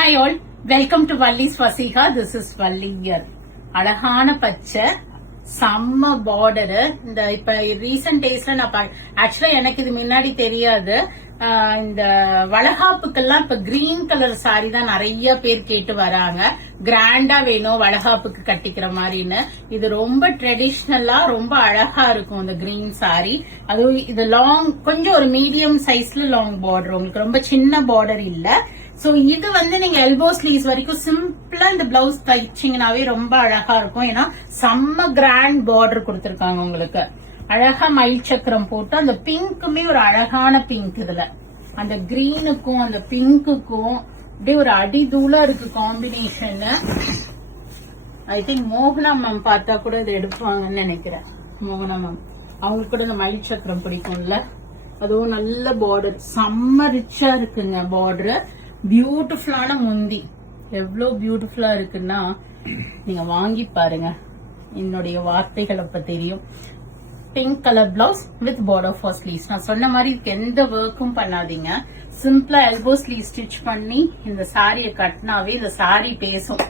Hi all, welcome to Valli's Fasiha. This is Valli here. அழகான பச்சை செம்ம border. இந்த இப்ப ரீசன்ட் டேஸ்ல நான் ஆக்சுவலா எனக்கு இது முன்னாடி தெரியாது. இந்த வளகாப்புக்கெல்லாம் இப்ப கிரீன் கலர் சாரி தான் நிறைய பேர் கேட்டு வராங்க. கிராண்டா வேணும் வளகாப்புக்கு கட்டிக்கிற மாதிரின்னு. இது ரொம்ப ட்ரெடிஷ்னலா ரொம்ப அழகா இருக்கும் இந்த கிரீன் சாரி. அதுவும் இது லாங், கொஞ்சம் ஒரு மீடியம் சைஸ்ல லாங் பார்டர், உங்களுக்கு ரொம்ப சின்ன பார்டர் இல்ல. சோ இது வந்து நீங்க எல்போ ஸ்லீவ்ஸ் வரைக்கும் சிம்பிளா இந்த பிளவுஸ் தைச்சிங்கனாவே ரொம்ப அழகா இருக்கும். ஏன்னா செம்ம கிராண்ட் பார்டர் கொடுத்திருக்காங்க உங்களுக்கு. அழகா மயில் சக்கரம் போட்டு அந்த பிங்க்குமே ஒரு அழகான பிங்க். இதுல அந்த கிரீனுக்கும் அந்த பிங்க்குக்கும் அப்படியே ஒரு அடிதூளா இருக்கு காம்பினேஷன். ஐ திங்க் மோகனா மேம் பார்த்தா கூட இதை எடுப்பாங்கன்னு நினைக்கிறேன். மோகனா மேம் அவங்களுக்கு கூட இந்த மயில் சக்கரம் பிடிக்கும்ல. அதுவும் நல்ல பார்டர், செம்ம ரிச்சா இருக்குங்க பார்டர். பியூட்டிஃபுல்லான முந்தி எவ்வளவு பியூட்டிஃபுல்லா இருக்குன்னா நீங்க வாங்கி பாருங்க. என்னுடைய வார்த்தைகள் அப்ப தெரியும். Pink colour blouse with border for sleeves. நான் சொன்ன மாதிரி இதுக்கு எந்த ஒர்க்கும் பண்ணாதீங்க. சிம்பிளா எல்போ ஸ்லீவ் ஸ்டிச் பண்ணி இந்த சாரியை கட்டினாவே இந்த சாரி பேசும்.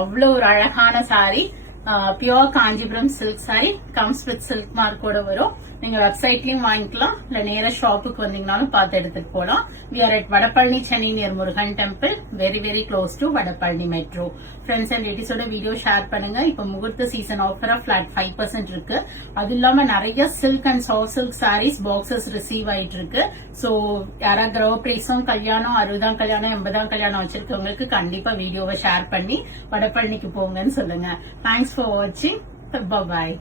அவ்வளவு ஒரு அழகான sari. Pure Kanchipuram silk sari comes with silk மார்க்கோட வரும். நீங்க வெப்சைட்லயும் வாங்கிக்கலாம், இல்ல நேர ஷாப்புக்கு வந்தீங்கன்னாலும் பார்த்து எடுத்துட்டு போலாம். We are at Vadapalani Chennai near Murugan temple, very very close to Vadapalani metro. Friends and ரிலேட்டிவ்ஸோட வீடியோ ஷேர் பண்ணுங்க. இப்ப முகூர்த்த சீசன் ஆஃபரா பிளாட் 5% இருக்கு. அது இல்லாம நிறைய silk and soft silk saris boxes receive ஆயிட்டு இருக்கு. சோ யாரா கிரவ பிரேசம் கல்யாணம், 60ஆம் கல்யாணம், 80ஆம் கல்யாணம் வச்சிருக்கவங்களுக்கு கண்டிப்பா வீடியோவை ஷேர் பண்ணி வடபழனிக்கு போங்கன்னு சொல்லுங்க. தேங்க்ஸ் ஃபார் வாட்சிங். Bye bye.